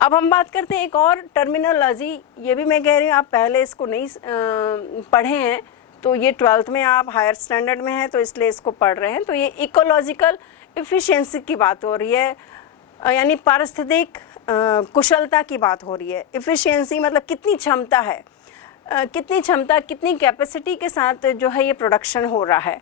अब हम बात करते हैं एक और टर्मिनोलॉजी, ये भी मैं कह रही हूँ आप पहले इसको नहीं पढ़े हैं, तो ये 12th में आप हायर स्टैंडर्ड में हैं तो इसलिए इसको पढ़ रहे हैं। तो ये इकोलॉजिकल एफिशिएंसी की बात हो रही है, यानी पारिस्थितिक कुशलता की बात हो रही है। एफिशिएंसी मतलब कितनी क्षमता है, कितनी क्षमता, कितनी कैपेसिटी के साथ जो है ये प्रोडक्शन हो रहा है।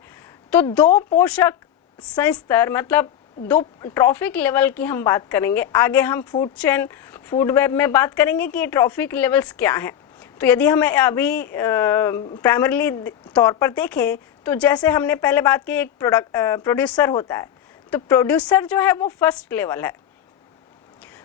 तो दो पोषक संस्तर मतलब दो ट्रॉफिक लेवल की हम बात करेंगे। आगे हम फूड चेन, फूड वेब में बात करेंगे कि ये ट्रॉफिक लेवल्स क्या हैं। तो यदि हमें अभी प्राइमरीली तौर पर देखें तो जैसे हमने पहले बात की, एक प्रोड्यूसर होता है, तो प्रोड्यूसर जो है वो फर्स्ट लेवल है।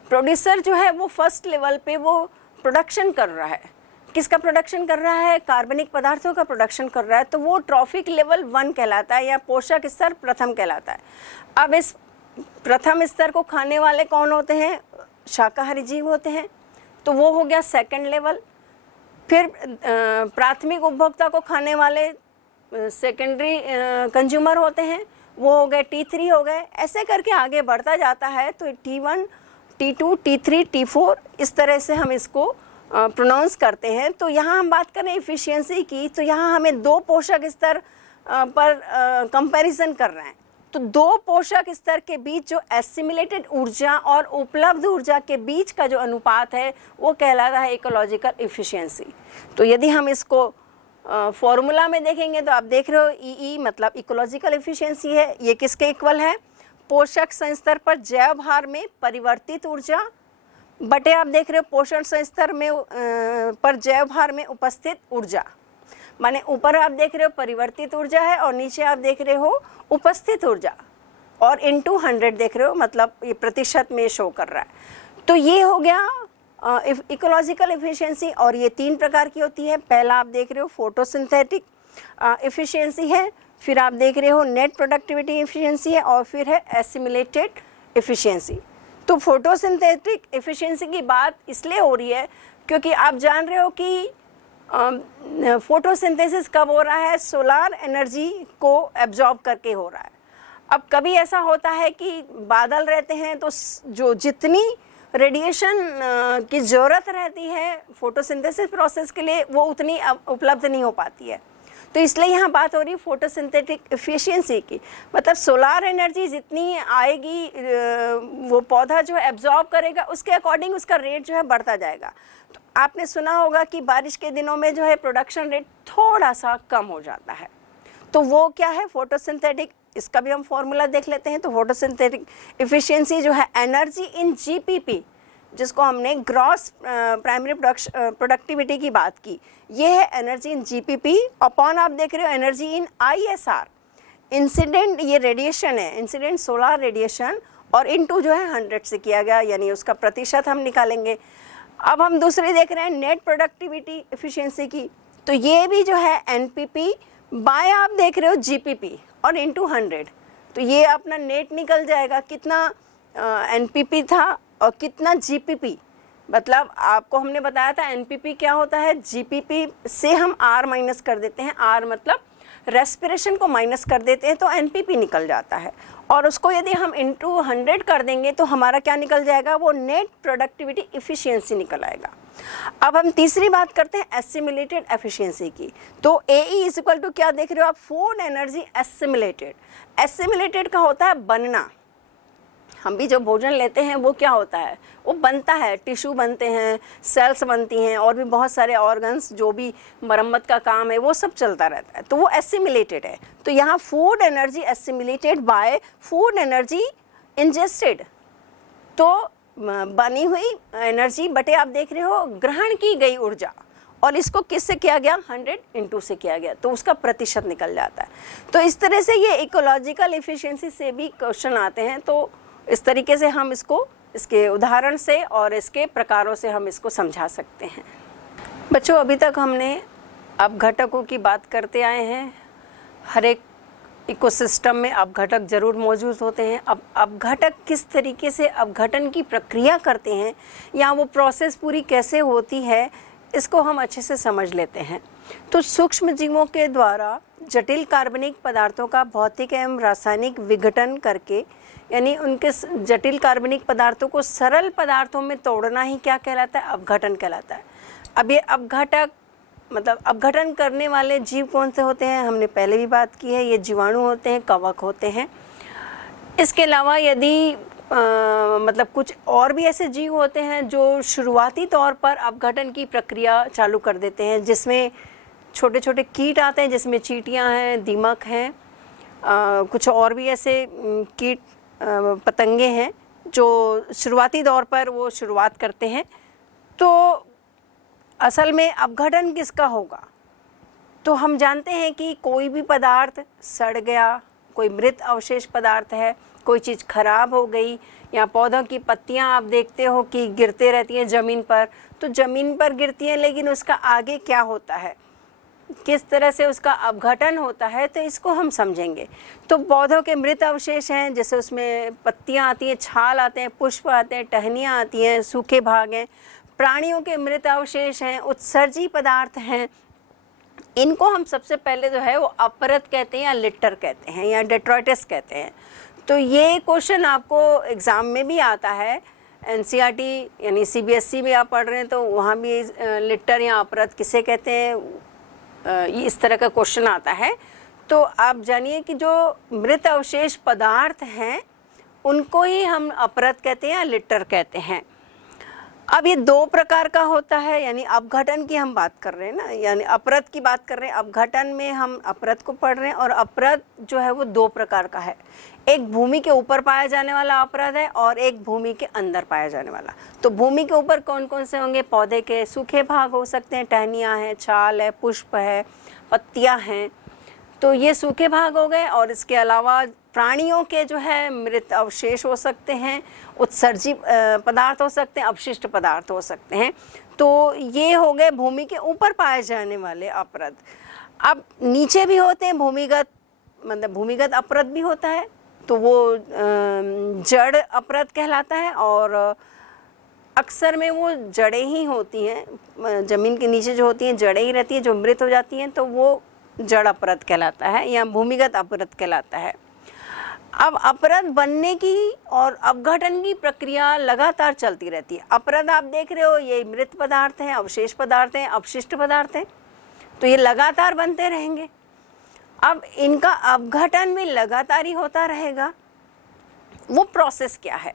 प्रोड्यूसर जो है वो फर्स्ट लेवल पे वो प्रोडक्शन कर रहा है। किसका प्रोडक्शन कर रहा है? कार्बनिक पदार्थों का प्रोडक्शन कर रहा है। तो वो ट्रॉफिक लेवल 1 कहलाता है, या पोषक स्तर प्रथम कहलाता है। अब इस प्रथम स्तर को खाने वाले कौन होते हैं? शाकाहारी जीव होते हैं, तो वो हो गया सेकंड लेवल। फिर प्राथमिक उपभोक्ता को खाने वाले सेकेंडरी कंज्यूमर होते हैं, वो हो गए T3 हो गए। ऐसे करके आगे बढ़ता जाता है। तो T1, T2, T3, T4 इस तरह से हम इसको प्रोनाउंस करते हैं। तो यहाँ हम बात करें एफिशिएंसी की, तो यहाँ हमें दो पोषक स्तर पर कंपैरिजन कर रहे हैं। तो दो पोषक स्तर के बीच जो एसिमिलेटेड ऊर्जा और उपलब्ध ऊर्जा के बीच का जो अनुपात है वो कहलाता है इकोलॉजिकल एफिशिएंसी। तो यदि हम इसको फॉर्मूला में देखेंगे तो आप देख रहे हो ई मतलब इकोलॉजिकल एफिशिएंसी है। ये किसके इक्वल है? पोषक संस्तर पर जैव भार में परिवर्तित ऊर्जा बटे आप देख रहे हो पोषण संस्तर में पर जैव भार में उपस्थित ऊर्जा। माने ऊपर आप देख रहे हो परिवर्तित ऊर्जा है और नीचे आप देख रहे हो उपस्थित ऊर्जा, और इनटू 100 देख रहे हो, मतलब ये प्रतिशत में शो कर रहा है। तो ये हो गया इकोलॉजिकल एफिशिएंसी, और ये 3 प्रकार की होती है। पहला आप देख रहे हो फोटोसिंथेटिक एफिशिएंसी है, फिर आप देख रहे हो नेट प्रोडक्टिविटी एफिशिएंसी है, और फिर है एसिमिलेटेड एफिशिएंसी। तो फोटोसिंथेटिक एफिशिएंसी की बात इसलिए हो रही है क्योंकि आप जान रहे हो कि फोटोसिंथेसिस कब हो रहा है? सोलार एनर्जी को एब्जॉर्ब करके हो रहा है। अब कभी ऐसा होता है कि बादल रहते हैं तो जो जितनी रेडिएशन की ज़रूरत रहती है फोटोसिंथेसिस प्रोसेस के लिए वो उतनी उपलब्ध नहीं हो पाती है। तो इसलिए यहाँ बात हो रही है फोटोसिंथेटिक एफिशिएंसी की, मतलब सोलार एनर्जी जितनी आएगी वो पौधा जो है एब्जॉर्ब करेगा, उसके अकॉर्डिंग उसका रेट जो है बढ़ता जाएगा। तो आपने सुना होगा कि बारिश के दिनों में जो है प्रोडक्शन रेट थोड़ा सा कम हो जाता है। तो वो क्या है? फोटोसिंथेटिक। इसका भी हम फॉर्मूला देख लेते हैं। तो फोटोसिंथेटिक एफिशिएंसी जो है एनर्जी इन जीपीपी, जिसको हमने ग्रॉस प्राइमरी प्रोडक्टिविटी की बात की, ये है एनर्जी इन जीपीपी अपॉन आप देख रहे हो एनर्जी इन आईएसआर, इंसिडेंट ये रेडिएशन है, इंसिडेंट सोलार रेडिएशन, और इनटू जो है 100 से किया गया, यानी उसका प्रतिशत हम निकालेंगे। अब हम दूसरी देख रहे हैं नेट प्रोडक्टिविटी एफिशिएंसी की। तो ये भी जो है एनपीपी बाय आप देख रहे हो जीपीपी और इनटू 100। तो ये अपना नेट निकल जाएगा कितना एनपीपी था और कितना जीपीपी। मतलब आपको हमने बताया था एनपीपी क्या होता है, जीपीपी से हम आर माइनस कर देते हैं, आर मतलब रेस्पिरेशन को माइनस कर देते हैं तो एनपीपी निकल जाता है, और उसको यदि हम इनटू 100 कर देंगे तो हमारा क्या निकल जाएगा? वो नेट प्रोडक्टिविटी एफिशिएंसी निकल आएगा। अब हम तीसरी बात करते हैं एसिमिलेटेड एफिशिएंसी की। तो एई इज इक्वल टू क्या देख रहे हो आप? Food energy assimilated. एसिमिलेटेड का होता है बनना। हम भी जो भोजन लेते हैं वो क्या होता है? वो बनता है, टिश्यू बनते हैं, सेल्स बनती हैं, और भी बहुत सारे ऑर्गन्स जो भी मरम्मत का काम है वो सब चलता रहता है। तो वो एसिमिलेटेड है। तो यहाँ food energy assimilated by food energy ingested. तो बनी हुई एनर्जी बटे आप देख रहे हो ग्रहण की गई ऊर्जा, और इसको किससे किया गया? 100 इंटू से किया गया, तो उसका प्रतिशत निकल जाता है। तो इस तरह से ये इकोलॉजिकल एफिशिएंसी से भी क्वेश्चन आते हैं। तो इस तरीके से हम इसको इसके उदाहरण से और इसके प्रकारों से हम इसको समझा सकते हैं। बच्चों, अभी तक हमने अपघटकों की बात करते आए हैं। हर एक इकोसिस्टम में अपघटक जरूर मौजूद होते हैं। अब अपघटक किस तरीके से अपघटन की प्रक्रिया करते हैं या वो प्रोसेस पूरी कैसे होती है, इसको हम अच्छे से समझ लेते हैं। तो सूक्ष्म जीवों के द्वारा जटिल कार्बनिक पदार्थों का भौतिक एवं रासायनिक विघटन करके यानी उनके जटिल कार्बनिक पदार्थों को सरल पदार्थों में तोड़ना ही क्या कहलाता है? अपघटन कहलाता है। अब ये अपघटक मतलब अपघटन करने वाले जीव कौन से होते हैं? हमने पहले भी बात की है, ये जीवाणु होते हैं, कवक होते हैं। इसके अलावा यदि मतलब कुछ और भी ऐसे जीव होते हैं जो शुरुआती तौर पर अपघटन की प्रक्रिया चालू कर देते हैं, जिसमें छोटे छोटे कीट आते हैं, जिसमें चींटियां हैं, दीमक हैं, कुछ और भी ऐसे कीट पतंगे हैं जो शुरुआती दौर पर वो शुरुआत करते हैं। तो असल में अपघटन किसका होगा? तो हम जानते हैं कि कोई भी पदार्थ सड़ गया, कोई मृत अवशेष पदार्थ है, कोई चीज़ खराब हो गई, या पौधों की पत्तियां आप देखते हो कि गिरते रहती हैं ज़मीन पर, तो ज़मीन पर गिरती हैं, लेकिन उसका आगे क्या होता है, किस तरह से उसका अपघटन होता है, तो इसको हम समझेंगे। तो पौधों के मृत अवशेष हैं, जैसे उसमें पत्तियां आती हैं, छाल आते हैं, पुष्प आते हैं, टहनियाँ आती हैं, सूखे भाग हैं। प्राणियों के मृत अवशेष हैं, उत्सर्जी पदार्थ हैं। इनको हम सबसे पहले जो है वो अपरद कहते हैं, या लिटर कहते हैं, या डेट्रोइटस कहते हैं। तो ये क्वेश्चन आपको एग्ज़ाम में भी आता है, NCERT यानी CBSE में आप पढ़ रहे हैं तो वहाँ भी लिटर या अपरद किसे कहते हैं, इस तरह का क्वेश्चन आता है। तो आप जानिए कि जो मृत अवशेष पदार्थ हैं उनको ही हम अपरद कहते हैं या लिटर कहते हैं। अब ये दो प्रकार का होता है, यानी अपघटन की हम बात कर रहे हैं ना, यानी अपरद की बात कर रहे हैं। अपघटन में हम अपरद को पढ़ रहे हैं, और अपरद जो है वो दो प्रकार का है। एक भूमि के ऊपर पाया जाने वाला अपरद है, और एक भूमि के अंदर पाया जाने वाला। तो भूमि के ऊपर कौन कौन से होंगे? पौधे के सूखे भाग हो सकते हैं, टहनियाँ हैं, छाल है, पुष्प है, पत्तियाँ हैं, तो ये सूखे भाग हो गए। और इसके अलावा प्राणियों के जो है मृत अवशेष हो सकते हैं, उत्सर्जी पदार्थ हो सकते हैं, अपशिष्ट पदार्थ हो सकते हैं। तो ये हो गए भूमि के ऊपर पाए जाने वाले अपरद। अब नीचे भी होते हैं भूमिगत, मतलब भूमिगत अपरद भी होता है, तो वो जड़ अपरद कहलाता है। और अक्सर में वो जड़ें ही होती हैं, ज़मीन के नीचे जो होती हैं जड़ें ही रहती हैं, जो मृत हो जाती हैं, तो वो जड़ अपरद कहलाता है या भूमिगत अपरद कहलाता है। अब अपरद बनने की और अपघटन की प्रक्रिया लगातार चलती रहती है। अपरद आप देख रहे हो, ये मृत पदार्थ हैं, अवशेष पदार्थ हैं, अपशिष्ट पदार्थ हैं, तो ये लगातार बनते रहेंगे। अब इनका अपघटन भी लगातार ही होता रहेगा। वो प्रोसेस क्या है?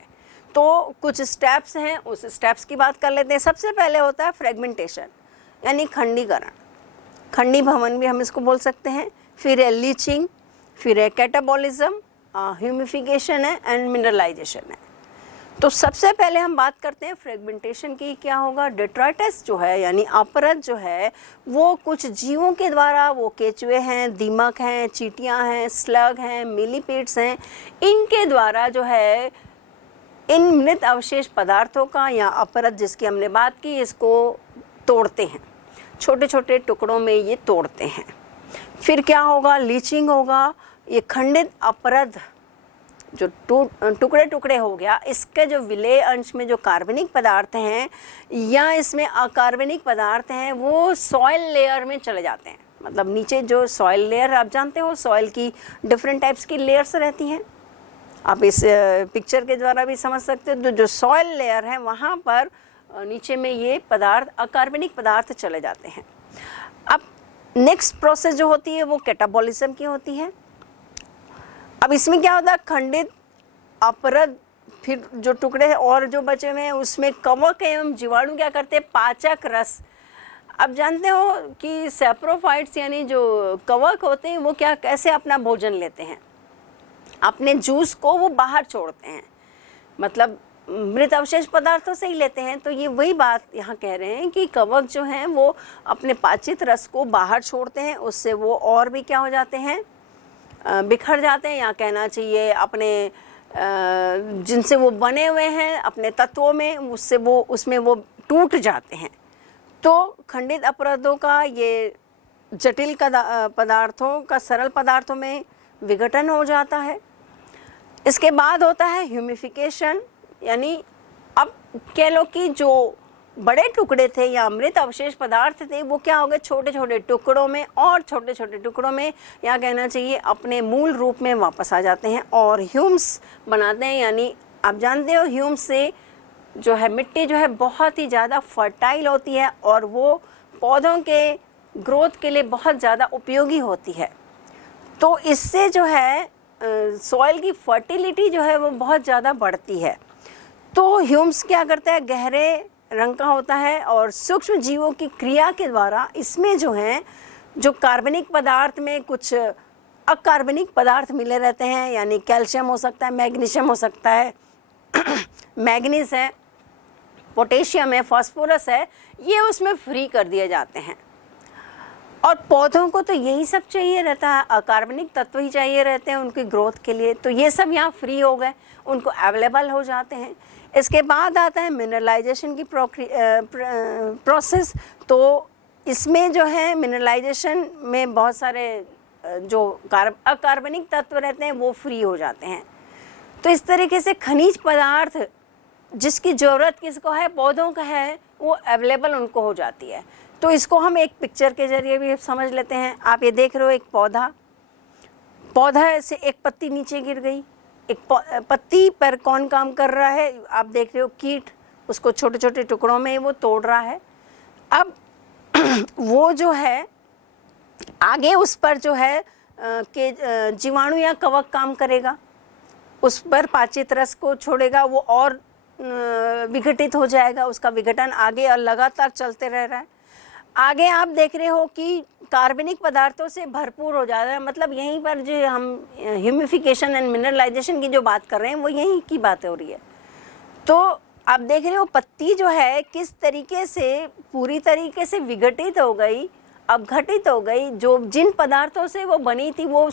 तो कुछ स्टेप्स हैं, उस स्टेप्स की बात कर लेते हैं। सबसे पहले होता है फ्रेगमेंटेशन, यानी खंडीकरण, खंडी भवन भी हम इसको बोल सकते हैं। फिर है लीचिंग, फिर है कैटाबॉलिज्म, ह्यूमिफिकेशन है, एंड मिनरलाइजेशन है। तो सबसे पहले हम बात करते हैं फ्रेगमेंटेशन की। क्या होगा? डेट्राइटस जो है यानी अपरद जो है वो कुछ जीवों के द्वारा, वो केचुए हैं, दीमक हैं, चींटियां हैं, स्लग हैं, मिलीपीड्स हैं, इनके द्वारा जो है इन मृत अवशेष पदार्थों का या अपरद जिसकी हमने बात की, इसको तोड़ते हैं, छोटे छोटे टुकड़ों में ये तोड़ते हैं। फिर क्या होगा? लीचिंग होगा। ये खंडित अपरद जो टुकड़े टुकड़े हो गया, इसके जो विलेय अंश में जो कार्बनिक पदार्थ हैं या इसमें अकार्बनिक पदार्थ हैं, वो सॉइल लेयर में चले जाते हैं। मतलब नीचे जो सॉइल लेयर आप जानते हो, सॉइल की डिफरेंट टाइप्स की लेयर्स रहती हैं, आप इस पिक्चर के द्वारा भी समझ सकते हो। तो जो सॉइल लेयर है वहाँ पर नीचे में ये पदार्थ, अकार्बनिक पदार्थ चले जाते हैं। अब नेक्स्ट प्रोसेस जो होती है वो कैटाबॉलिज्म की होती है। अब इसमें क्या होता है? खंडित अपरद, फिर जो टुकड़े और जो बचे हुए हैं उसमें कवक एवं जीवाणु क्या करते हैं? पाचक रस। अब जानते हो कि सैप्रोफाइट्स यानी जो कवक होते हैं वो क्या, कैसे अपना भोजन लेते हैं? अपने जूस को वो बाहर छोड़ते हैं, मतलब मृत अवशेष पदार्थों से ही लेते हैं। तो ये वही बात यहाँ कह रहे हैं कि कवक जो हैं वो अपने पाचित रस को बाहर छोड़ते हैं, उससे वो और भी क्या हो जाते हैं? बिखर जाते हैं, या कहना चाहिए अपने जिनसे वो बने हुए हैं अपने तत्वों में, उससे वो उसमें वो टूट जाते हैं। तो खंडित अपरदों का ये जटिल पदार्थों का सरल पदार्थों में विघटन हो जाता है। इसके बाद होता है ह्यूमिफिकेशन, यानी अब कह लो कि जो बड़े टुकड़े थे या अमृत अवशेष पदार्थ थे, वो क्या हो गए, छोटे छोटे टुकड़ों में, और छोटे छोटे टुकड़ों में, या कहना चाहिए अपने मूल रूप में वापस आ जाते हैं और ह्यूम्स बनाते हैं। यानी आप जानते हो ह्यूम्स से जो है मिट्टी जो है बहुत ही ज़्यादा फर्टाइल होती है और वो पौधों के ग्रोथ के लिए बहुत ज़्यादा उपयोगी होती है। तो इससे जो है सॉइल की फर्टिलिटी जो है वो बहुत ज़्यादा बढ़ती है। तो ह्यूम्स क्या करता है, गहरे रंग का होता है और सूक्ष्म जीवों की क्रिया के द्वारा इसमें जो है जो कार्बनिक पदार्थ में कुछ अकार्बनिक पदार्थ मिले रहते हैं, यानी कैल्शियम हो सकता है, मैग्नीशियम हो सकता है, मैग्नीज है, पोटेशियम है, फास्फोरस है, ये उसमें फ्री कर दिए जाते हैं। और पौधों को तो यही सब चाहिए रहता है, अकार्बनिक तत्व ही चाहिए रहते हैं उनकी ग्रोथ के लिए, तो ये सब यहाँ फ्री हो गए, उनको अवेलेबल हो जाते हैं। इसके बाद आता है मिनरलाइजेशन की प्रोसेस। तो इसमें जो है मिनरलाइजेशन में बहुत सारे जो अकार्बनिक तत्व रहते हैं वो फ्री हो जाते हैं। तो इस तरीके से खनिज पदार्थ जिसकी ज़रूरत किसको है, पौधों का है, वो अवेलेबल उनको हो जाती है। तो इसको हम एक पिक्चर के ज़रिए भी समझ लेते हैं। आप ये देख रहे हो एक पौधा से एक पत्ती नीचे गिर गई, एक पत्ती पर कौन काम कर रहा है, आप देख रहे हो कीट उसको छोटे छोटे टुकड़ों में वो तोड़ रहा है। अब वो जो है आगे उस पर जो है कि जीवाणु या कवक काम करेगा, उस पर पाचित रस को छोड़ेगा, वो और विघटित हो जाएगा, उसका विघटन आगे और लगातार चलते रह रहा है। आगे आप देख रहे हो कि कार्बनिक पदार्थों से भरपूर हो जा रहा है। मतलब यहीं पर जो हम ह्यूमिफिकेशन एंड मिनरलाइजेशन की जो बात कर रहे हैं वो यहीं की बात हो रही है। तो आप देख रहे हो पत्ती जो है किस तरीके से पूरी तरीके से विघटित हो गई, अपघटित हो गई। जो जिन पदार्थों से वो बनी थी वो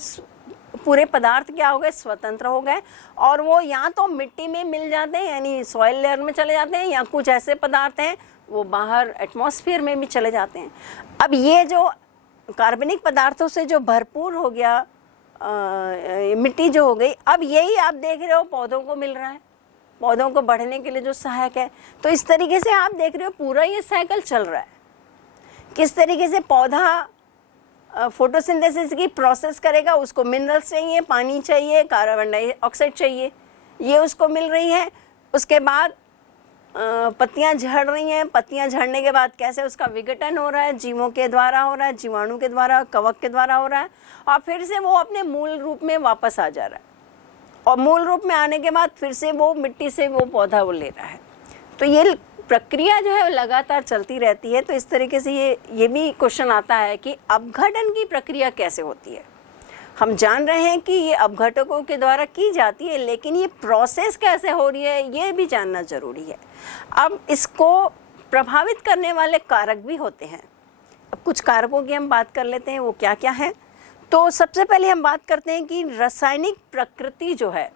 पूरे पदार्थ क्या हो गए, स्वतंत्र हो गए, और वो या तो मिट्टी में मिल जाते हैं यानी सॉइल लेयर में चले जाते हैं, या कुछ ऐसे पदार्थ हैं वो बाहर एटमॉस्फेयर में भी चले जाते हैं। अब ये जो कार्बनिक पदार्थों से जो भरपूर हो गया मिट्टी जो हो गई, अब यही आप देख रहे हो पौधों को मिल रहा है, पौधों को बढ़ने के लिए जो सहायक है। तो इस तरीके से आप देख रहे हो पूरा ये साइकिल चल रहा है, किस तरीके से पौधा फोटोसिंथेसिस की प्रोसेस करेगा, उसको मिनरल्स चाहिए, पानी चाहिए, कार्बन डाइऑक्साइड चाहिए, ये उसको मिल रही है। उसके बाद पत्तियां झड़ रही हैं, पत्तियां झड़ने के बाद कैसे उसका विघटन हो रहा है, जीवों के द्वारा हो रहा है, जीवाणु के द्वारा, कवक के द्वारा हो रहा है, और फिर से वो अपने मूल रूप में वापस आ जा रहा है, और मूल रूप में आने के बाद फिर से वो मिट्टी से वो पौधा वो ले रहा है। तो ये प्रक्रिया जो है लगातार चलती रहती है। तो इस तरीके से ये भी क्वेश्चन आता है कि अपघटन की प्रक्रिया कैसे होती है। हम जान रहे हैं कि ये अपघटकों के द्वारा की जाती है, लेकिन ये प्रोसेस कैसे हो रही है ये भी जानना ज़रूरी है। अब इसको प्रभावित करने वाले कारक भी होते हैं। अब कुछ कारकों की हम बात कर लेते हैं, वो क्या क्या है। तो सबसे पहले हम बात करते हैं कि रासायनिक प्रकृति जो है,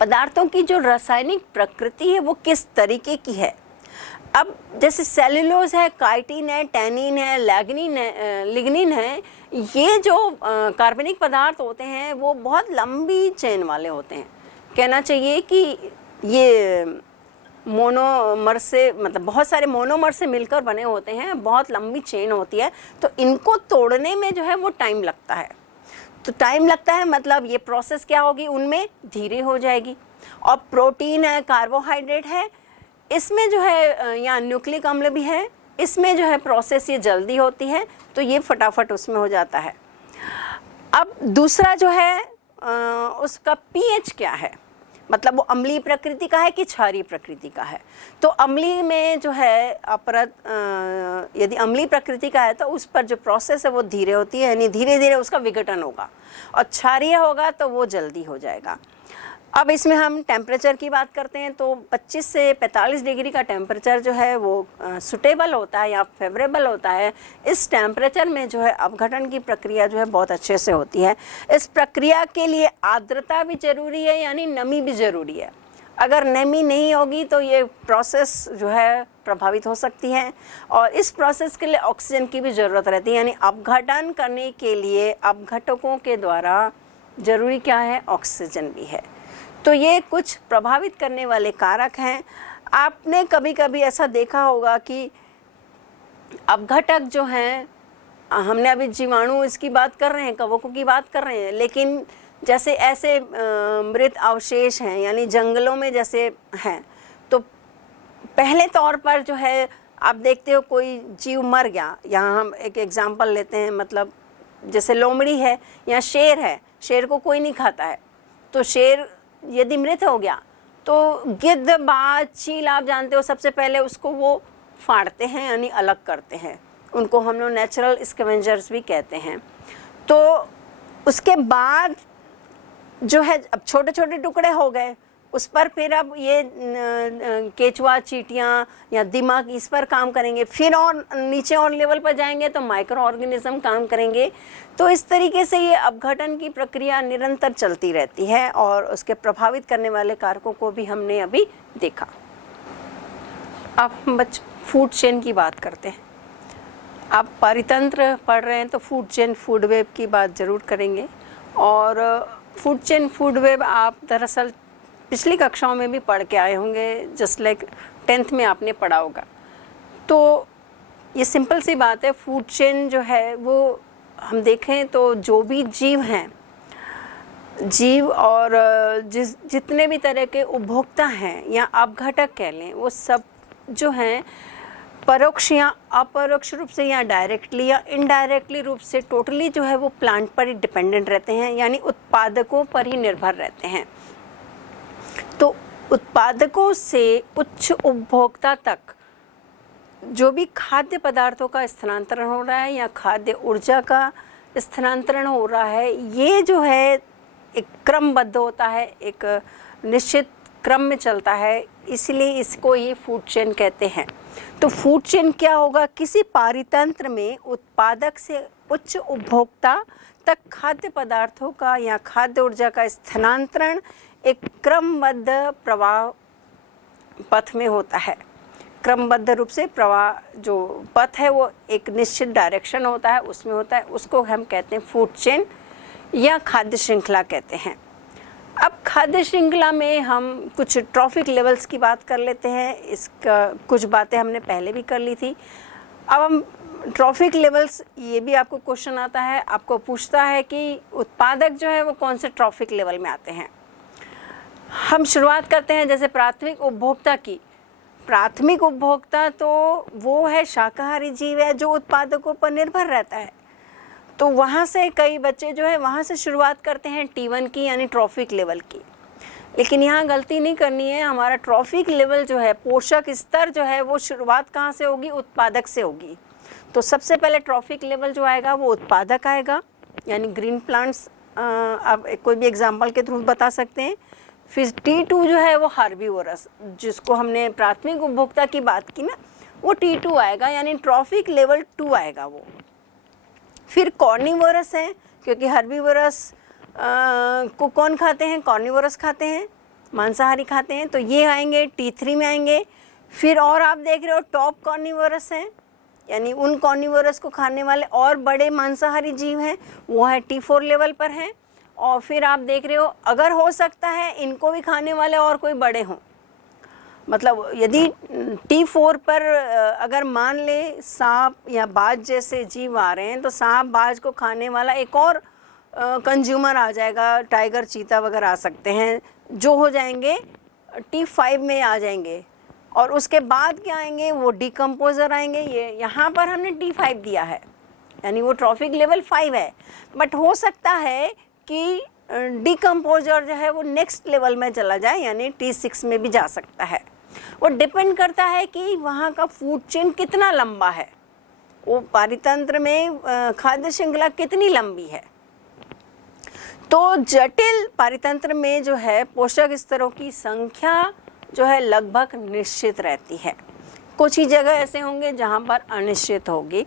पदार्थों की जो रासायनिक प्रकृति है वो किस तरीके की है। अब जैसे सेल्यूलोज है, काइटिन है, टैनिन है, लिग्निन है, ये जो कार्बनिक पदार्थ होते हैं वो बहुत लंबी चेन वाले होते हैं। कहना चाहिए कि ये मोनोमर से, मतलब बहुत सारे मोनोमर से मिलकर बने होते हैं, बहुत लंबी चेन होती है। तो इनको तोड़ने में जो है वो टाइम लगता है। तो टाइम लगता है मतलब ये प्रोसेस क्या होगी, उनमें धीरे हो जाएगी। और प्रोटीन है, कार्बोहाइड्रेट है, इसमें जो है, या न्यूक्लिक अम्ल भी है, इसमें जो है प्रोसेस ये जल्दी होती है, तो ये फटाफट उसमें हो जाता है। अब दूसरा जो है उसका पीएच क्या है, मतलब वो अम्लीय प्रकृति का है कि क्षारीय प्रकृति का है। तो अम्लीय में जो है यदि अम्लीय प्रकृति का है तो उस पर जो प्रोसेस है वो धीरे होती है, यानी धीरे धीरे उसका विघटन होगा, और क्षारीय होगा तो वो जल्दी हो जाएगा। अब इसमें हम टेम्परेचर की बात करते हैं तो 25 से 45 डिग्री का टेम्परेचर जो है वो सुटेबल होता है या फेवरेबल होता है। इस टेम्परेचर में जो है अपघटन की प्रक्रिया जो है बहुत अच्छे से होती है। इस प्रक्रिया के लिए आर्द्रता भी ज़रूरी है, यानी नमी भी ज़रूरी है। अगर नमी नहीं होगी तो ये प्रोसेस जो है प्रभावित हो सकती है, और इस प्रोसेस के लिए ऑक्सीजन की भी ज़रूरत रहती है, यानी अपघटन करने के लिए अपघटकों के द्वारा ज़रूरी क्या है, ऑक्सीजन भी है। तो ये कुछ प्रभावित करने वाले कारक हैं। आपने कभी कभी ऐसा देखा होगा कि अपघटक जो हैं, हमने अभी जीवाणु इसकी बात कर रहे हैं, कवकों की बात कर रहे हैं, लेकिन जैसे ऐसे मृत अवशेष हैं यानी जंगलों में जैसे हैं, तो पहले तौर पर जो है आप देखते हो कोई जीव मर गया, यहाँ हम एक एग्जांपल लेते हैं, मतलब जैसे लोमड़ी है या शेर है, शेर को कोई नहीं खाता है, तो शेर यदि मृत हो गया तो गिद्ध, बाज, चील, आप जानते हो सबसे पहले उसको वो फाड़ते हैं यानी अलग करते हैं, उनको हम लोग नेचुरल स्कैवेंजर्स भी कहते हैं। तो उसके बाद जो है अब छोटे छोटे टुकड़े हो गए, उस पर फिर अब ये केचुआ, चींटियाँ या दिमाग इस पर काम करेंगे, फिर और नीचे और लेवल पर जाएंगे तो माइक्रो ऑर्गेनिज्म काम करेंगे। तो इस तरीके से ये अपघटन की प्रक्रिया निरंतर चलती रहती है और उसके प्रभावित करने वाले कारकों को भी हमने अभी देखा। अब हम फूड चेन की बात करते हैं। आप पारितंत्र पढ़ रहे हैं तो फूड चेन, फूड वेब की बात ज़रूर करेंगे। और फूड चेन, फूड वेब आप दरअसल पिछली कक्षाओं में भी पढ़ के आए होंगे, जस्ट लाइक 10th में आपने पढ़ा होगा। तो ये सिंपल सी बात है, फूड चेन जो है वो हम देखें तो जो भी जीव हैं, जीव और जितने भी तरह के उपभोक्ता हैं या अपघटक कह लें, वो सब जो हैं परोक्ष या अपरोक्ष रूप से या डायरेक्टली या इनडायरेक्टली रूप से टोटली जो है वो प्लांट पर ही डिपेंडेंट रहते हैं, यानी उत्पादकों पर ही निर्भर रहते हैं। तो उत्पादकों से उच्च उपभोक्ता तक जो भी खाद्य पदार्थों का स्थानांतरण हो रहा है या खाद्य ऊर्जा का स्थानांतरण हो रहा है, ये जो है एक क्रमबद्ध होता है, एक निश्चित क्रम में चलता है, इसलिए इसको ये फूड चेन कहते हैं। तो फूड चेन क्या होगा, किसी पारितंत्र में उत्पादक से उच्च उपभोक्ता तक खाद्य पदार्थों का या खाद्य ऊर्जा का स्थानांतरण एक क्रमबद्ध प्रवाह पथ में होता है। क्रमबद्ध रूप से प्रवाह जो पथ है वो एक निश्चित डायरेक्शन होता है, उसमें होता है, उसको हम कहते हैं फूड चेन या खाद्य श्रृंखला कहते हैं। अब खाद्य श्रृंखला में हम कुछ ट्रॉफिक लेवल्स की बात कर लेते हैं। इसका कुछ बातें हमने पहले भी कर ली थी। अब हम ट्रॉफिक लेवल्स, ये भी आपको क्वेश्चन आता है, आपको पूछता है कि उत्पादक जो है वो कौन से ट्रॉफिक लेवल में आते हैं। हम शुरुआत करते हैं जैसे प्राथमिक उपभोक्ता की। प्राथमिक उपभोक्ता तो वो है शाकाहारी जीव है जो उत्पादकों पर निर्भर रहता है। तो वहाँ से कई बच्चे जो है वहाँ से शुरुआत करते हैं T1 की यानी ट्रॉफिक लेवल की। लेकिन यहाँ गलती नहीं करनी है, हमारा ट्रॉफिक लेवल जो है, पोषक स्तर जो है वो शुरुआत कहाँ से होगी, उत्पादक से होगी। तो सबसे पहले ट्रॉफिक लेवल जो आएगा वो उत्पादक आएगा, यानी ग्रीन प्लांट्स आप कोई भी एग्जाम्पल के थ्रू बता सकते हैं। फिर T2 जो है वो हर्बीवोरस, जिसको हमने प्राथमिक उपभोक्ता की बात की ना, वो T2 आएगा, यानी ट्रॉफिक लेवल 2 आएगा वो। फिर कॉर्निवोरस है, क्योंकि हर्बीवोरस को कौन खाते हैं, कॉर्निवोरस खाते हैं, मांसाहारी खाते हैं, तो ये आएंगे T3 में आएंगे। फिर और आप देख रहे हो टॉप कॉर्निवोरस हैं, यानी उन कॉर्निवोरस को खाने वाले और बड़े मांसाहारी जीव हैं, वो है T4 लेवल पर हैं। और फिर आप देख रहे हो अगर हो सकता है इनको भी खाने वाले और कोई बड़े हों, मतलब यदि T4 पर अगर मान ले सांप या बाज जैसे जीव आ रहे हैं, तो सांप बाज को खाने वाला एक और कंज्यूमर आ जाएगा, टाइगर, चीता वगैरह आ सकते हैं, जो हो जाएंगे T5 में आ जाएंगे। और उसके बाद क्या आएंगे, वो डिकम्पोजर आएंगे। ये यहाँ पर हमने T5 दिया है, यानी वो ट्रॉफिक लेवल 5 है, बट हो सकता है कि डिकम्पोजर जो है वो नेक्स्ट लेवल में चला जाए, यानी T6 में भी जा सकता है। वो डिपेंड करता है कि वहाँ का फूड चेन कितना लंबा है, वो पारितंत्र में खाद्य श्रृंखला कितनी लंबी है। तो जटिल पारितंत्र में जो है पोषक स्तरों की संख्या जो है लगभग निश्चित रहती है। कुछ ही जगह ऐसे होंगे जहाँ पर अनिश्चित होगी।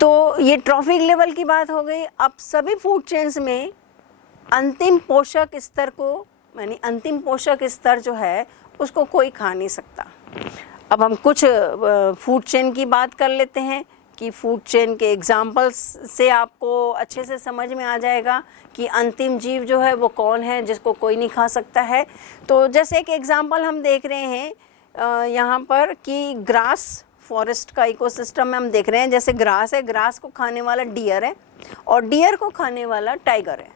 तो ये ट्रॉफिक लेवल की बात हो गई। अब सभी फूड चेन्स में अंतिम पोषक स्तर को, यानी अंतिम पोषक स्तर जो है उसको कोई खा नहीं सकता। अब हम कुछ फूड चेन की बात कर लेते हैं कि फूड चेन के एग्जाम्पल्स से आपको अच्छे से समझ में आ जाएगा कि अंतिम जीव जो है वो कौन है जिसको कोई नहीं खा सकता है। तो जैसे एक एग्जाम्पल हम देख रहे हैं यहाँ पर कि ग्रास फॉरेस्ट का इकोसिस्टम में हम देख रहे हैं, जैसे ग्रास है, ग्रास को खाने वाला डियर है और डियर को खाने वाला टाइगर है।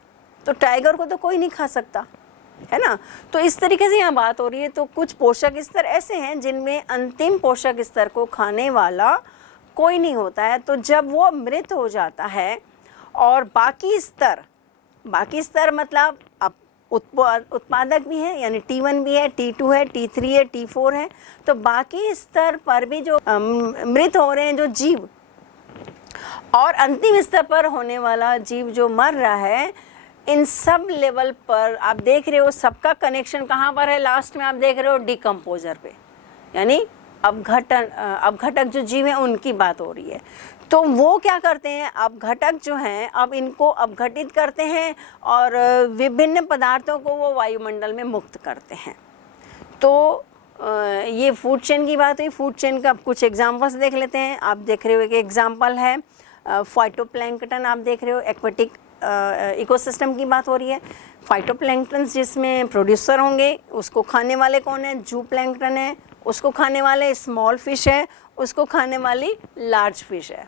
तो टाइगर को तो कोई नहीं खा सकता, है ना। तो इस तरीके से यहाँ बात हो रही है। तो कुछ पोषक स्तर ऐसे हैं जिनमें अंतिम पोषक स्तर को खाने वाला कोई नहीं होता है। तो जब वो मृत हो जाता है और बाकी स्तर मतलब अब उत्पादक भी है, यानी T1 भी है, T2 है, T3 है, T4 है। तो बाकी स्तर पर भी जो मृत हो रहे हैं जो जीव, और अंतिम स्तर पर होने वाला जीव जो मर रहा है, इन सब लेवल पर आप देख रहे हो सबका कनेक्शन कहाँ पर है, लास्ट में आप देख रहे हो डिकम्पोजर पे, यानी अपघटक जो जीव हैं उनकी बात हो रही है। तो वो क्या करते हैं, अपघटक जो हैं अब इनको अपघटित करते हैं और विभिन्न पदार्थों को वो वायुमंडल में मुक्त करते हैं। तो ये फूड चेन की बात हुई। फूड चेन का कुछ एग्जांपल्स देख लेते हैं। आप देख रहे हो एक एग्जांपल है फाइटोप्लैंक्टन, आप देख रहे हो एक्वेटिक इकोसिस्टम की बात हो रही है। फाइटोप्लैंक्टन जिसमें प्रोड्यूसर होंगे, उसको खाने वाले कौन है, जूप्लैंक्टन है, उसको खाने वाले स्मॉल फिश है, उसको खाने वाली लार्ज फिश है।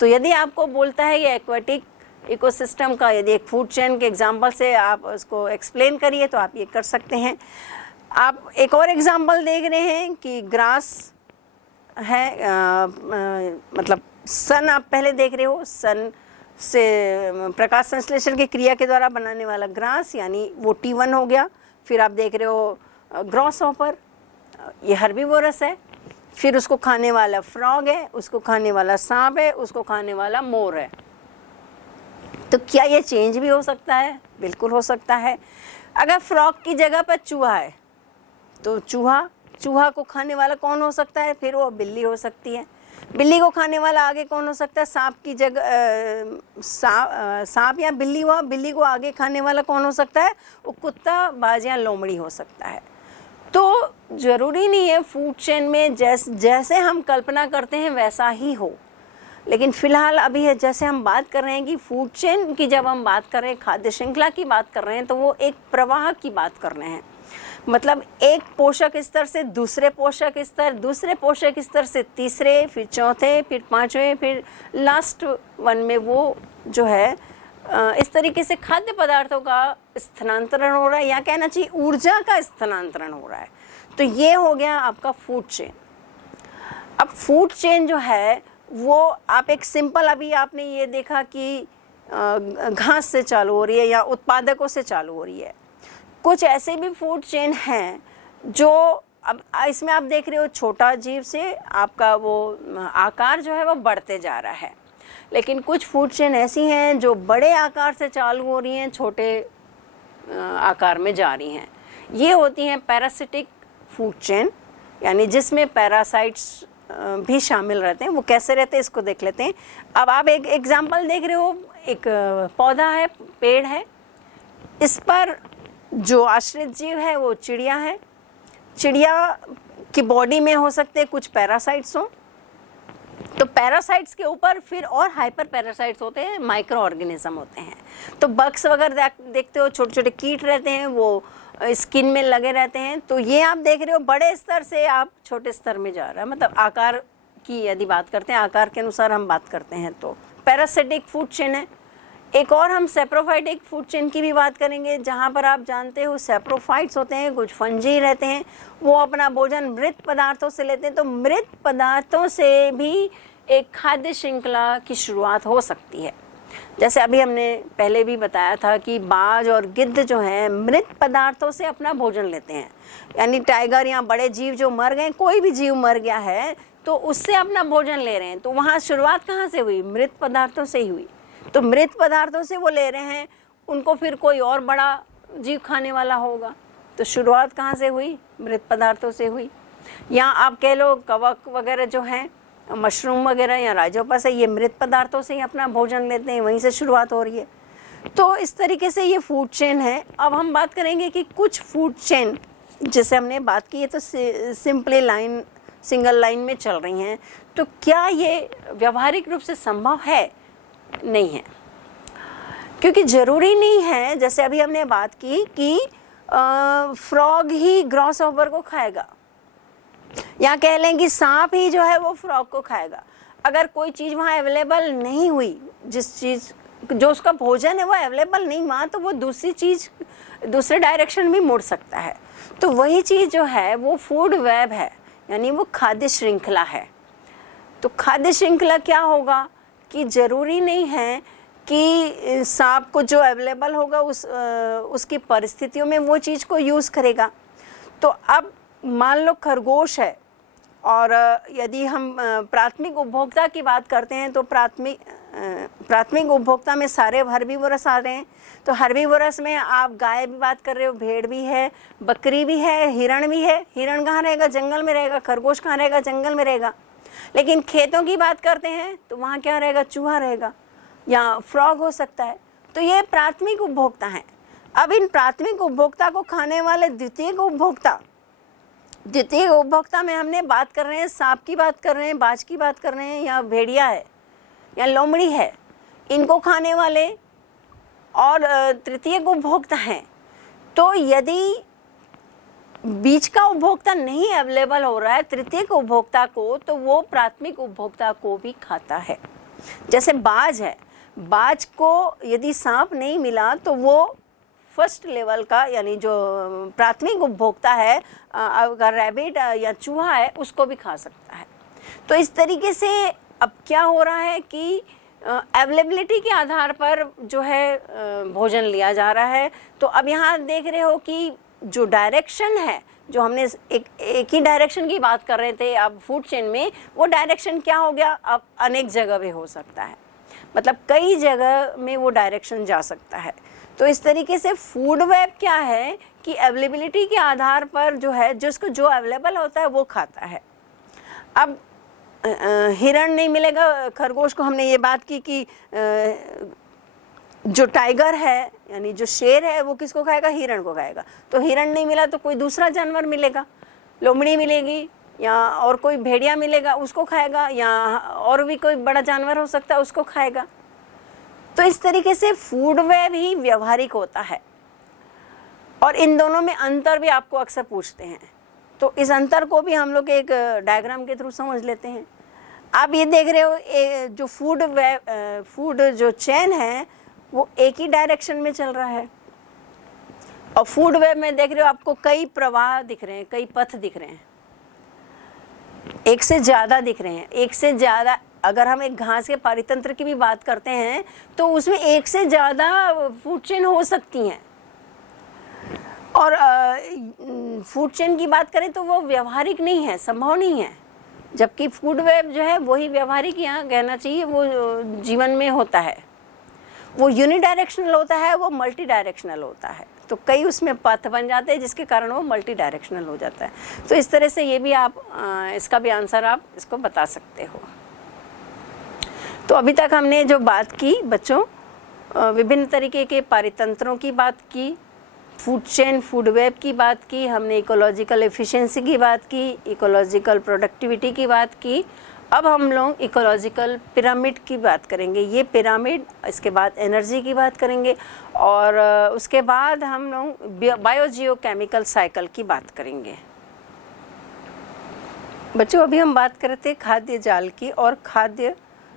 तो यदि आपको बोलता है ये एक्वेटिक इकोसिस्टम का, यदि एक फूड चेन के एग्जांपल से आप उसको एक्सप्लेन करिए तो आप ये कर सकते हैं। आप एक और एग्जांपल देख रहे हैं कि ग्रास है, मतलब सन आप पहले देख रहे हो, सन से प्रकाश संश्लेषण की क्रिया के द्वारा बनाने वाला ग्रास, यानी वो T1 हो गया। फिर आप देख रहे हो ग्रॉसहॉपर, ये हर्बीवोरस है। फिर उसको खाने वाला फ्रॉग है, उसको खाने वाला सांप है, उसको खाने वाला मोर है। तो क्या ये चेंज भी हो सकता है? बिल्कुल हो सकता है। अगर फ्रॉग की जगह पर चूहा है तो चूहा को खाने वाला कौन हो सकता है? फिर वो बिल्ली हो सकती है। बिल्ली को खाने वाला आगे कौन हो सकता है? सांप की जगह सांप या बिल्ली हुआ, बिल्ली को आगे खाने वाला कौन हो सकता है? वो कुत्ता, बाज या लोमड़ी हो सकता है। तो ज़रूरी नहीं है फूड चेन में जैसे हम कल्पना करते हैं वैसा ही हो, लेकिन फ़िलहाल अभी है जैसे हम बात कर रहे हैं कि फूड चेन की जब हम बात कर रहे हैं, खाद्य श्रृंखला की बात कर रहे हैं, तो वो एक प्रवाह की बात कर रहे हैं। मतलब एक पोषक स्तर से दूसरे पोषक स्तर, दूसरे पोषक स्तर से तीसरे, फिर चौथे, फिर पांचवें, फिर लास्ट वन में वो जो है इस तरीके से खाद्य पदार्थों का स्थानांतरण हो रहा है, या कहना चाहिए ऊर्जा का स्थानांतरण हो रहा है। तो ये हो गया आपका फूड चेन। अब फूड चेन जो है वो आप एक सिंपल, अभी आपने ये देखा कि घास से चालू हो रही है या उत्पादकों से चालू हो रही है। कुछ ऐसे भी फूड चेन हैं जो अब इसमें आप देख रहे हो छोटा जीव से आपका वो आकार जो है वो बढ़ते जा रहा है, लेकिन कुछ फूड चेन ऐसी हैं जो बड़े आकार से चालू हो रही हैं, छोटे आकार में जा रही हैं। ये होती हैं पैरासिटिक फूड चेन, यानी जिसमें पैरासाइट्स भी शामिल रहते हैं। वो कैसे रहते हैं इसको देख लेते हैं। अब आप एक एग्जांपल देख रहे हो, एक पौधा है, पेड़ है, इस पर जो आश्रित जीव है वो चिड़िया है। चिड़िया की बॉडी में हो सकते हैं कुछ पैरासाइट्स हों, तो पैरासाइट्स के ऊपर फिर और हाइपर पैरासाइट्स होते हैं, माइक्रो ऑर्गेनिज्म होते हैं। तो बग्स वगैरह देखते हो, छोटे छोटे कीट रहते हैं, वो स्किन में लगे रहते हैं। तो ये आप देख रहे हो बड़े स्तर से आप छोटे स्तर में जा रहा है, मतलब आकार की यदि बात करते हैं, आकार के अनुसार हम बात करते हैं तो पैरासिटिक फूड चेन है। एक और हम सेप्रोफाइटिक फूड चेन की भी बात करेंगे, जहाँ पर आप जानते हो सेप्रोफाइट्स होते हैं, कुछ फंजी रहते हैं, वो अपना भोजन मृत पदार्थों से लेते हैं। तो मृत पदार्थों से भी एक खाद्य श्रृंखला की शुरुआत हो सकती है। जैसे अभी हमने पहले भी बताया था कि बाज और गिद्ध जो हैं मृत पदार्थों से अपना भोजन लेते हैं, यानी टाइगर या बड़े जीव जो मर गए, कोई भी जीव मर गया है तो उससे अपना भोजन ले रहे हैं। तो वहाँ शुरुआत कहाँ से हुई? मृत पदार्थों से ही हुई। तो मृत पदार्थों से वो ले रहे हैं, उनको फिर कोई और बड़ा जीव खाने वाला होगा। तो शुरुआत कहाँ से हुई? मृत पदार्थों से हुई। या आप कह लो कवक वगैरह जो हैं, मशरूम वगैरह या राइजोपस है, ये मृत पदार्थों से ही अपना भोजन लेते हैं, वहीं से शुरुआत हो रही है। तो इस तरीके से ये फूड चेन है। अब हम बात करेंगे कि कुछ फूड चेन जैसे हमने बात की है तो सिंपली लाइन, सिंगल लाइन में चल रही हैं। तो क्या ये व्यवहारिक रूप से संभव है? नहीं है, क्योंकि ज़रूरी नहीं है। जैसे अभी हमने बात की कि फ्रॉग ही ग्रॉसहॉपर को खाएगा, या कह लें कि सांप ही जो है वो फ्रॉग को खाएगा। अगर कोई चीज़ वहाँ अवेलेबल नहीं हुई, जिस चीज़ जो उसका भोजन है वो अवेलेबल नहीं हुआ, तो वो दूसरी चीज़ दूसरे डायरेक्शन भी मुड़ सकता है। तो वही चीज़ जो है वो फूड वेब है, यानी वो खाद्य श्रृंखला है। तो खाद्य श्रृंखला क्या होगा कि ज़रूरी नहीं है कि सांप को जो अवेलेबल होगा उसकी परिस्थितियों में वो चीज़ को यूज़ करेगा। तो अब मान लो खरगोश है, और यदि हम प्राथमिक उपभोक्ता की बात करते हैं तो प्राथमिक उपभोक्ता में सारे हर्बीवोरस आ रहे हैं। तो हर्बीवोरस में आप गाय भी बात कर रहे हो, भेड़ भी है, बकरी भी है, हिरण भी है। हिरण कहाँ रहेगा? जंगल में रहेगा। खरगोश कहाँ रहेगा? जंगल में रहेगा। लेकिन खेतों की बात करते हैं तो वहाँ क्या रहेगा? चूहा रहेगा या फ्रॉग हो सकता है। तो ये प्राथमिक उपभोक्ता हैं। अब इन प्राथमिक उपभोक्ता को खाने वाले द्वितीयक उपभोक्ता में हमने बात कर रहे हैं, सांप की बात कर रहे हैं, बाज की बात कर रहे हैं, या भेड़िया है या लोमड़ी है, इनको खाने वाले और तृतीयक उपभोक्ता हैं। तो यदि बीच का उपभोक्ता नहीं अवेलेबल हो रहा है तृतीयक उपभोक्ता को, तो वो प्राथमिक उपभोक्ता को भी खाता है। जैसे बाज है, बाज को यदि सांप नहीं मिला तो वो फर्स्ट लेवल का यानी जो प्राथमिक उपभोक्ता है, अगर रैबिट या चूहा है उसको भी खा सकता है। तो इस तरीके से अब क्या हो रहा है कि अवेलेबिलिटी के आधार पर जो है भोजन लिया जा रहा है। तो अब यहाँ देख रहे हो कि जो डायरेक्शन है, जो हमने एक ही डायरेक्शन की बात कर रहे थे अब फूड चेन में, वो डायरेक्शन क्या हो गया? अब अनेक जगह पे हो सकता है, मतलब कई जगह में वो डायरेक्शन जा सकता है। तो इस तरीके से फूड वेब क्या है कि अवेलेबिलिटी के आधार पर जो है जिसको जो अवेलेबल होता है वो खाता है। अब हिरण नहीं मिलेगा खरगोश को, हमने ये बात की कि जो टाइगर है यानी जो शेर है वो किसको खाएगा? हिरण को खाएगा। तो हिरण नहीं मिला तो कोई दूसरा जानवर मिलेगा, लोमड़ी मिलेगी या और कोई भेड़िया मिलेगा उसको खाएगा, या और भी कोई बड़ा जानवर हो सकता है उसको खाएगा। तो इस तरीके से फूड वेब ही व्यवहारिक होता है। और इन दोनों में अंतर भी आपको अक्सर पूछते हैं, तो इस अंतर को भी हम लोग एक डायग्राम के थ्रू समझ लेते हैं। आप ये देख रहे हो जो फूड जो चेन है वो एक ही डायरेक्शन में चल रहा है, और फूड वेब में देख रहे हो आपको कई प्रवाह दिख रहे हैं, कई पथ दिख रहे हैं, एक से ज़्यादा दिख रहे हैं, एक से ज़्यादा। अगर हम एक घास के पारितंत्र की भी बात करते हैं तो उसमें एक से ज़्यादा फूड चेन हो सकती हैं। और फूड चेन की बात करें तो वो व्यवहारिक नहीं है, संभव नहीं है। जबकि फूड वेब जो है वही व्यवहारिक यहाँ कहना चाहिए, वो जीवन में होता है, वो यूनिडायरेक्शनल होता है, वो मल्टी डायरेक्शनल होता है। तो कई उसमें पथ बन जाते हैं जिसके कारण वो मल्टी डायरेक्शनल हो जाता है। तो इस तरह से ये भी आप इसका भी आंसर आप इसको बता सकते हो। तो अभी तक हमने जो बात की बच्चों, विभिन्न तरीके के पारितंत्रों की बात की, फूड चेन फूड वेब की बात की, हमने इकोलॉजिकल एफिशिएंसी की बात की, इकोलॉजिकल प्रोडक्टिविटी की बात की। अब हम लोग इकोलॉजिकल पिरामिड की बात करेंगे। ये पिरामिड, इसके बाद एनर्जी की बात करेंगे, और उसके बाद हम लोग बायोजियोकेमिकल साइकिल की बात करेंगे। बच्चों अभी हम बात कर रहे थे खाद्य जाल की और खाद्य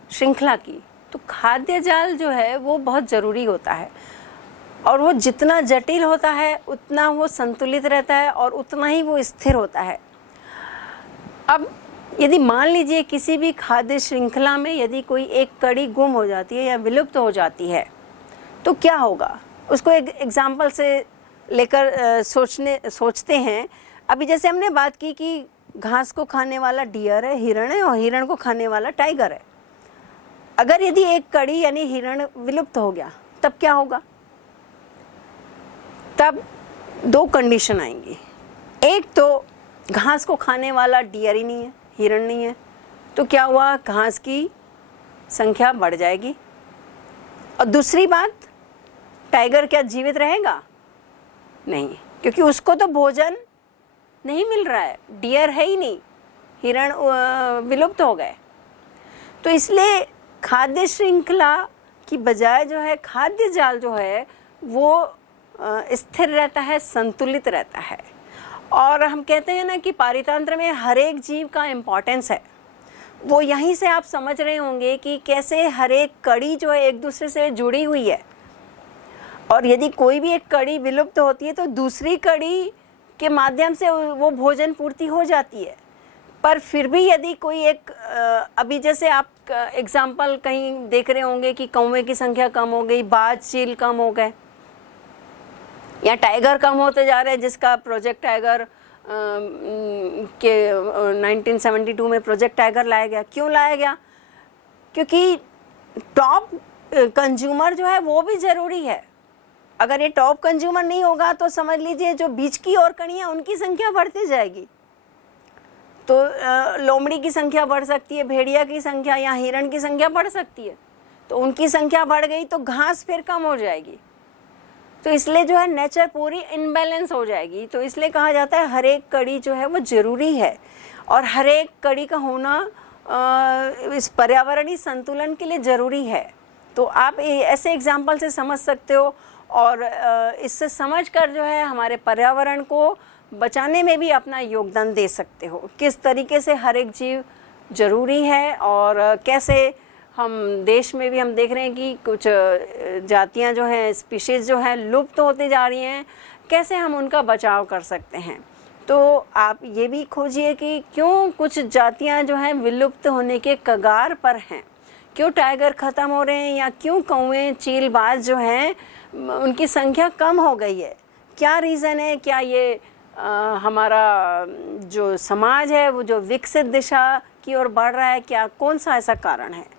श्रृंखला की। तो खाद्य जाल जो है वो बहुत ज़रूरी होता है, और वो जितना जटिल होता है उतना वो संतुलित रहता है और उतना ही वो स्थिर होता है। अब यदि मान लीजिए किसी भी खाद्य श्रृंखला में यदि कोई एक कड़ी गुम हो जाती है या विलुप्त हो जाती है तो क्या होगा, उसको एक एग्जाम्पल से लेकर सोचते हैं। अभी जैसे हमने बात की कि घास को खाने वाला डियर है, हिरण है, और हिरण को खाने वाला टाइगर है। अगर यदि एक कड़ी यानी हिरण विलुप्त हो गया तब क्या होगा? तब दो कंडीशन आएंगी। एक तो घास को खाने वाला डियर ही नहीं है, हिरण नहीं है, तो क्या हुआ? घास की संख्या बढ़ जाएगी। और दूसरी बात, टाइगर क्या जीवित रहेगा? नहीं, क्योंकि उसको तो भोजन नहीं मिल रहा है, डियर है ही नहीं, हिरण विलुप्त हो गए। तो इसलिए खाद्य श्रृंखला की बजाय जो है खाद्य जाल जो है वो स्थिर रहता है, संतुलित रहता है। और हम कहते हैं ना कि पारितंत्र में हर एक जीव का इम्पोर्टेंस है। वो यहीं से आप समझ रहे होंगे कि कैसे हर एक कड़ी जो है एक दूसरे से जुड़ी हुई है, और यदि कोई भी एक कड़ी विलुप्त होती है तो दूसरी कड़ी के माध्यम से वो भोजन पूर्ति हो जाती है। पर फिर भी यदि कोई एक अभी जैसे आप एग्जाम्पल कहीं देख रहे होंगे कि कौवे की संख्या कम हो गई, बाज चील कम हो गए, या टाइगर कम होते जा रहे हैं, जिसका प्रोजेक्ट टाइगर के 1972 में प्रोजेक्ट टाइगर लाया गया। क्यों लाया गया? क्योंकि टॉप कंज्यूमर जो है वो भी ज़रूरी है। अगर ये टॉप कंज्यूमर नहीं होगा तो समझ लीजिए जो बीच की और कड़ियाँ उनकी संख्या बढ़ती जाएगी। तो लोमड़ी की संख्या बढ़ सकती है, भेड़िया की संख्या या हिरण की संख्या बढ़ सकती है। तो उनकी संख्या बढ़ गई तो घास फिर कम हो जाएगी। तो इसलिए जो है नेचर पूरी इनबैलेंस हो जाएगी। तो इसलिए कहा जाता है हर एक कड़ी जो है वो ज़रूरी है, और हर एक कड़ी का होना इस पर्यावरणीय संतुलन के लिए ज़रूरी है। तो आप ऐसे एग्जाम्पल से समझ सकते हो, और इससे समझकर जो है हमारे पर्यावरण को बचाने में भी अपना योगदान दे सकते हो। किस तरीके से हर एक जीव ज़रूरी है, और कैसे हम देश में भी हम देख रहे हैं कि कुछ जातियां जो हैं, स्पीशीज़ जो हैं लुप्त होती जा रही हैं, कैसे हम उनका बचाव कर सकते हैं। तो आप ये भी खोजिए कि क्यों कुछ जातियां जो हैं विलुप्त होने के कगार पर हैं, क्यों टाइगर ख़त्म हो रहे हैं, या क्यों कौवे चील बाज जो हैं उनकी संख्या कम हो गई है। क्या रीज़न है? क्या ये हमारा जो समाज है वो जो विकसित दिशा की ओर बढ़ रहा है, क्या कौन सा ऐसा कारण है?